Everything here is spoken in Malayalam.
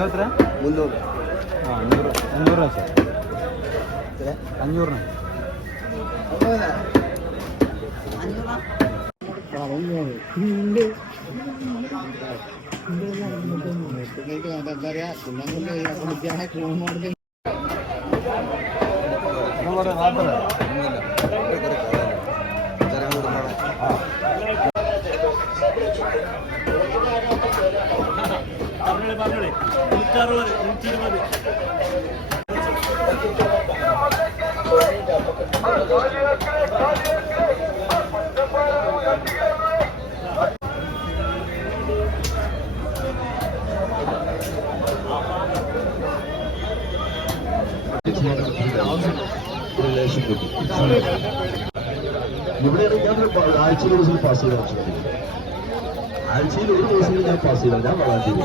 കിലോ എത്ര? 300. ആ 500 രൂപ വെച്ചാൽ 500. പറഞ്ഞോളെ 160, 120. ഇവിടെയാണ് ഞാൻ ആഴ്ചയിൽ ഒരു ദിവസം പാസ് ചെയ്ത ആഴ്ചയിൽ ഒരു ദിവസം ഞാൻ പാസ് ചെയ്ത ഞാൻ വളാഞ്ചേരി